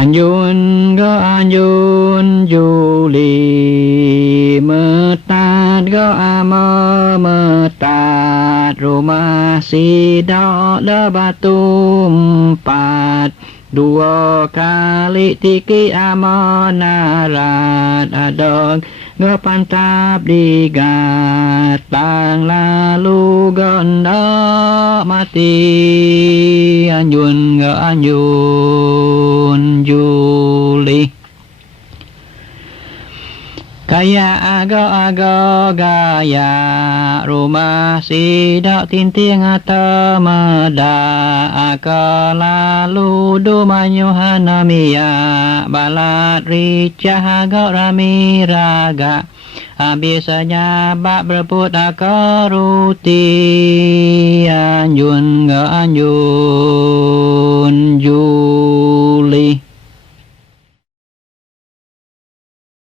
Anyun go anyun Juli metat go metat rumah sidak lebatum empat dua kali tiki narat adong ngepantap digat tang lalu gondok mati anyun anyun Juli Kaya ago gaya rumah sidak tinting atau meda Aka lalu dumanyuhan namia balat ricah agak rami raga Biasanya bak berput aka ruti anyun anyun Juli